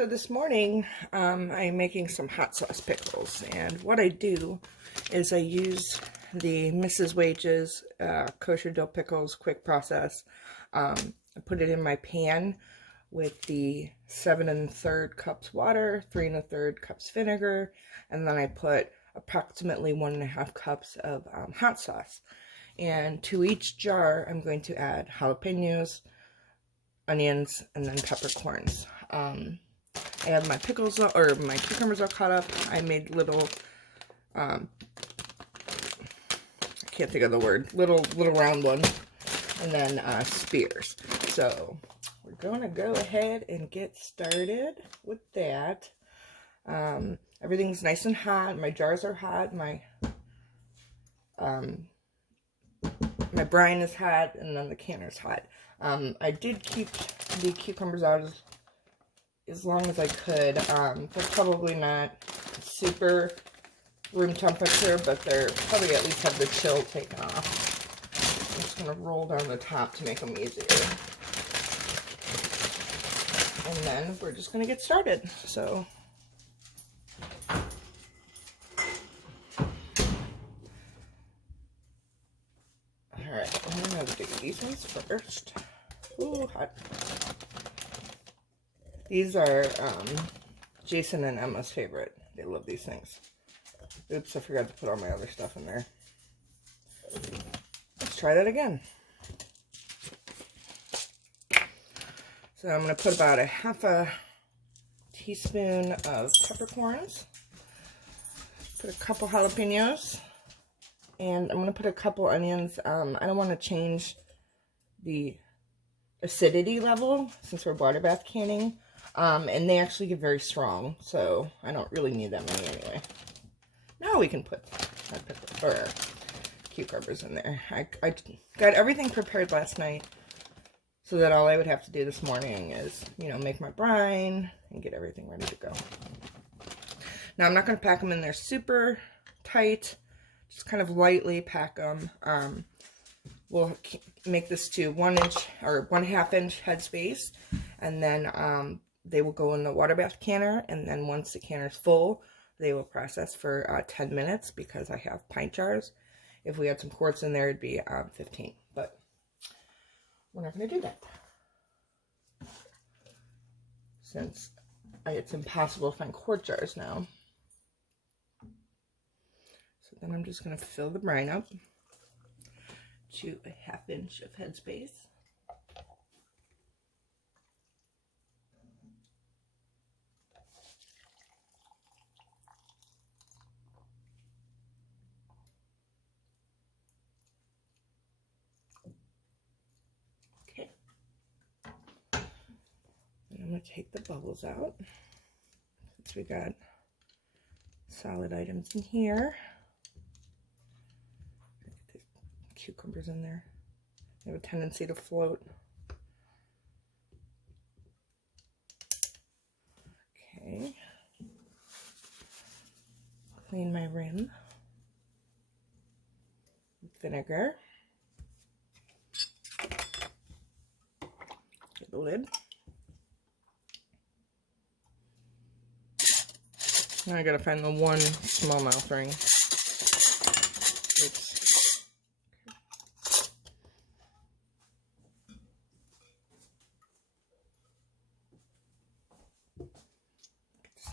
So this morning, I'm making some hot sauce pickles, and what I do is I use the Mrs. Wages kosher dill pickles quick process. I put it in my pan with the 7 1/3 cups water, 3 1/3 cups vinegar, and then I put approximately 1 1/2 cups of hot sauce. And to each jar, I'm going to add jalapenos, onions, and then peppercorns. I have my pickles, or my cucumbers all cut up. I made little, I can't think of the word, little round ones, and then spears. So we're going to go ahead and get started with that. Everything's nice and hot. My jars are hot. My brine is hot, and then the canner's hot. I did keep the cucumbers out as long as I could. They're probably not super room temperature, but they're probably at least have the chill taken off. I'm just going to roll down the top to make them easier. And then we're just going to get started. So, alright, I'm going to do these ones first. Ooh, hot. These are Jason and Emma's favorite. They love these things. Oops, I forgot to put all my other stuff in there. Let's try that again. So I'm going to put about a half a teaspoon of peppercorns. Put a couple jalapenos. And I'm going to put a couple onions. I don't want to change the acidity level since we're water bath canning. And they actually get very strong, so I don't really need that many anyway. Now we can put our cucumbers in there. I got everything prepared last night so that all I would have to do this morning is, you know, make my brine and get everything ready to go. Now, I'm not going to pack them in there super tight, just kind of lightly pack them. We'll make this to 1 inch or 1/2 inch headspace, and then they will go in the water bath canner, and then once the canner is full, they will process for 10 minutes because I have pint jars. If we had some quarts in there, it'd be 15, but we're not going to do that since it's impossible to find quart jars now. So then I'm just going to fill the brine up to a 1/2 inch of headspace. Okay. And I'm going to take the bubbles out since we got solid items in here. Cucumbers in there. They have a tendency to float. Okay. Clean my rim with vinegar. Get the lid. Now I gotta find the one smallmouth ring. Oops.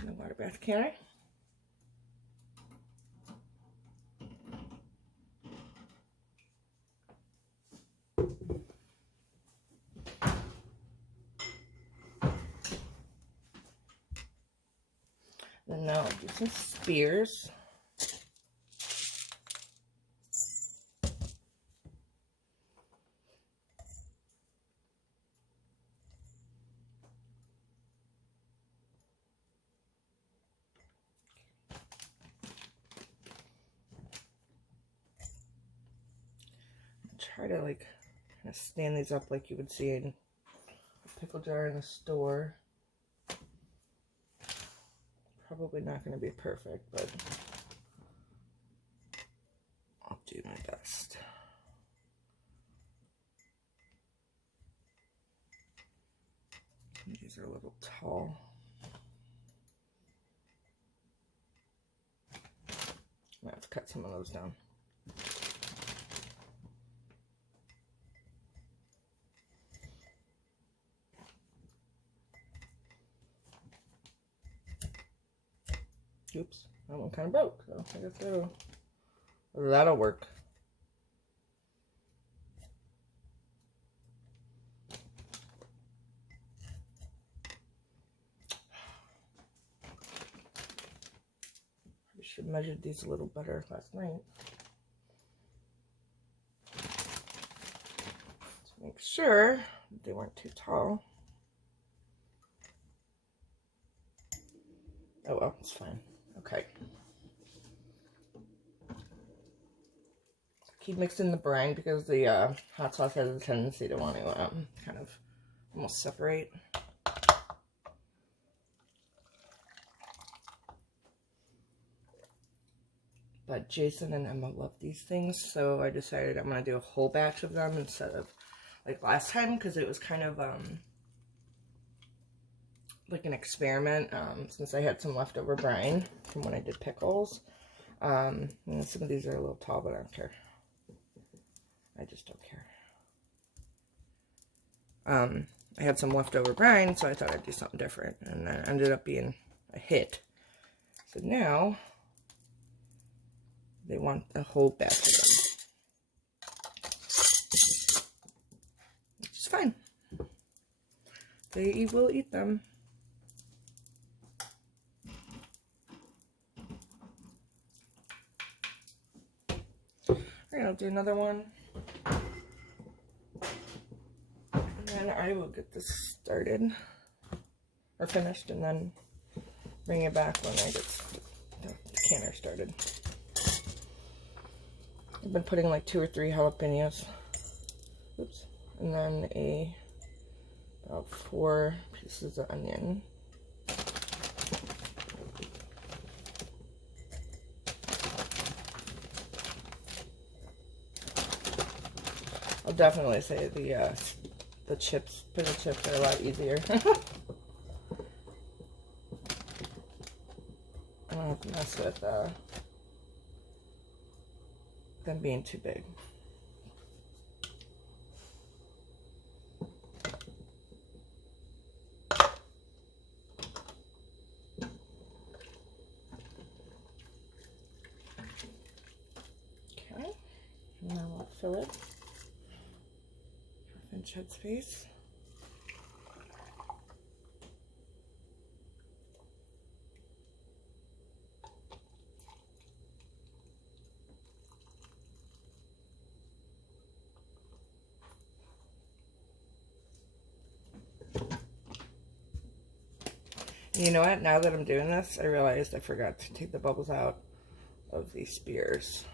In the water bath canner. And now I'll do some spears. Try to like kind of stand these up like you would see in a pickle jar in a store. Probably not going to be perfect, but I'll do my best. These are a little tall. I have to cut some of those down. Oops, that one kind of broke, so I guess that'll work. I should have measured these a little better last night. To make sure they weren't too tall. Oh well, it's fine. Okay. Keep mixing the brine because the hot sauce has a tendency to want to kind of almost separate. But Jason and Emma love these things, so I decided I'm going to do a whole batch of them instead of like last time, because it was kind of like an experiment, since I had some leftover brine from when I did pickles. And some of these are a little tall, but I don't care. I just don't care. I had some leftover brine, so I thought I'd do something different, and that ended up being a hit. So now they want a whole batch of them, which is fine. They will eat them. Alright, I'll do another one. And then I will get this started, or finished, and then bring it back when I get the canner started. I've been putting like 2 or 3 jalapenos. Oops. And then about 4 pieces of onion. I'll definitely say the chips, potato chips, are a lot easier. I don't have to mess with them being too big. Okay, and then we'll fill it. And shed space. And you know what? Now that I'm doing this, I realized I forgot to take the bubbles out of these spears.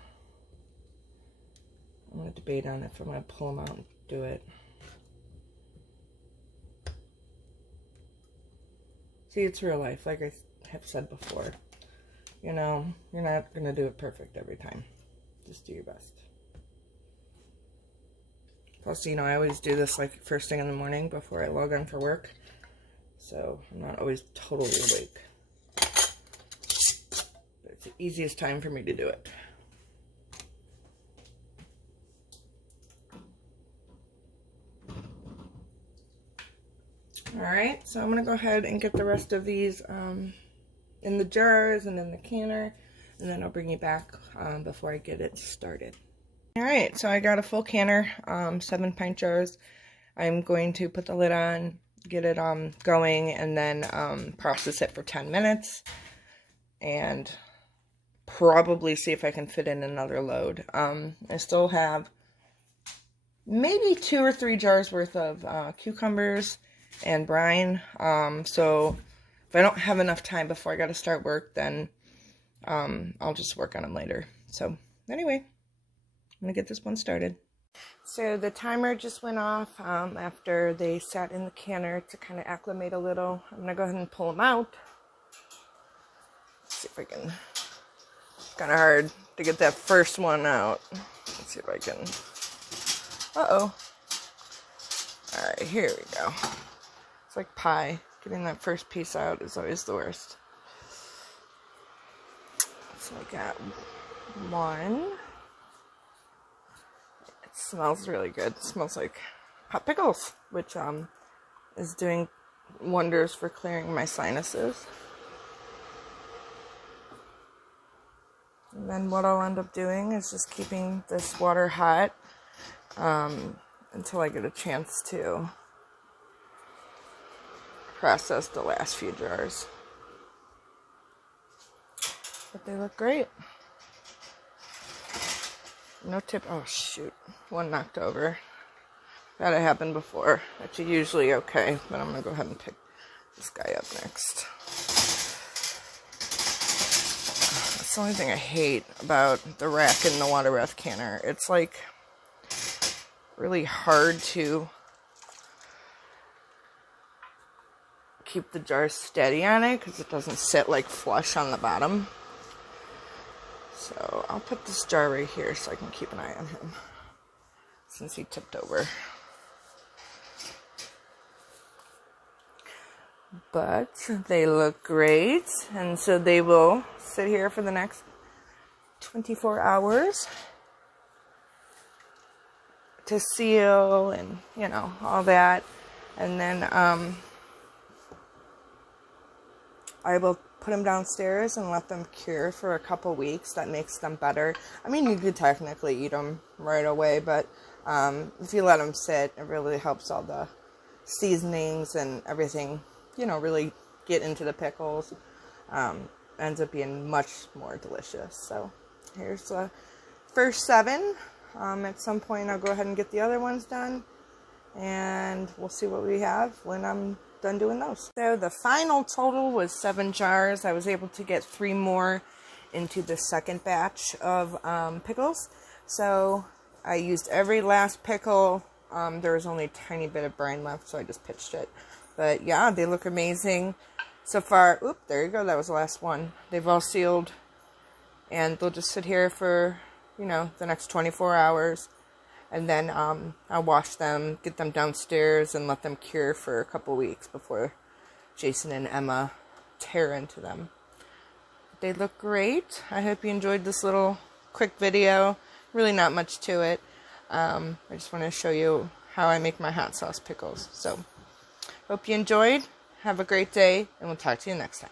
I'm going to debate on if I'm going to pull them out and do it. See, it's real life, like I have said before. You know, you're not going to do it perfect every time. Just do your best. Plus, you know, I always do this like first thing in the morning before I log on for work. So, I'm not always totally awake. But it's the easiest time for me to do it. Alright, so I'm going to go ahead and get the rest of these in the jars and in the canner, and then I'll bring you back before I get it started. Alright, so I got a full canner, 7 pint jars. I'm going to put the lid on, get it going, and then process it for 10 minutes, and probably see if I can fit in another load. I still have maybe 2 or 3 jars worth of cucumbers and brine, so if I don't have enough time before I got to start work, then I'll just work on them later. So anyway, I'm gonna get this one started. So the timer just went off after they sat in the canner to kind of acclimate a little. I'm gonna go ahead and pull them out. Let's see if I can. It's kind of hard to get that first one out. Let's see if I can. Uh-oh. All right, here we go. It's like pie. Getting that first piece out is always the worst. So I got one. It smells really good. It smells like hot pickles, which is doing wonders for clearing my sinuses. And then what I'll end up doing is just keeping this water hot until I get a chance to process the last few jars. But they look great. No tip. Oh shoot, one knocked over. That had happened before. That's usually okay, but I'm gonna go ahead and pick this guy up next. That's the only thing I hate about the rack and the water breath canner. It's like really hard to keep the jar steady on it because it doesn't sit like flush on the bottom. So I'll put this jar right here so I can keep an eye on him since he tipped over. But they look great, and so they will sit here for the next 24 hours to seal and, you know, all that. And then I will put them downstairs and let them cure for a couple weeks. That makes them better. I mean, you could technically eat them right away, but if you let them sit, it really helps all the seasonings and everything, you know, really get into the pickles. Ends up being much more delicious. So here's the first 7. At some point I'll go ahead and get the other ones done, and we'll see what we have when I'm done doing those. So the final total was 7 jars. I was able to get 3 more into the second batch of pickles. So I used every last pickle. There was only a tiny bit of brine left, so I just pitched it. But yeah, they look amazing so far. Oop, there you go. That was the last one. They've all sealed, and they'll just sit here for, you know, the next 24 hours. And then I'll wash them, get them downstairs, and let them cure for a couple weeks before Jason and Emma tear into them. They look great. I hope you enjoyed this little quick video. Really not much to it. I just want to show you how I make my hot sauce pickles. So, hope you enjoyed. Have a great day, and we'll talk to you next time.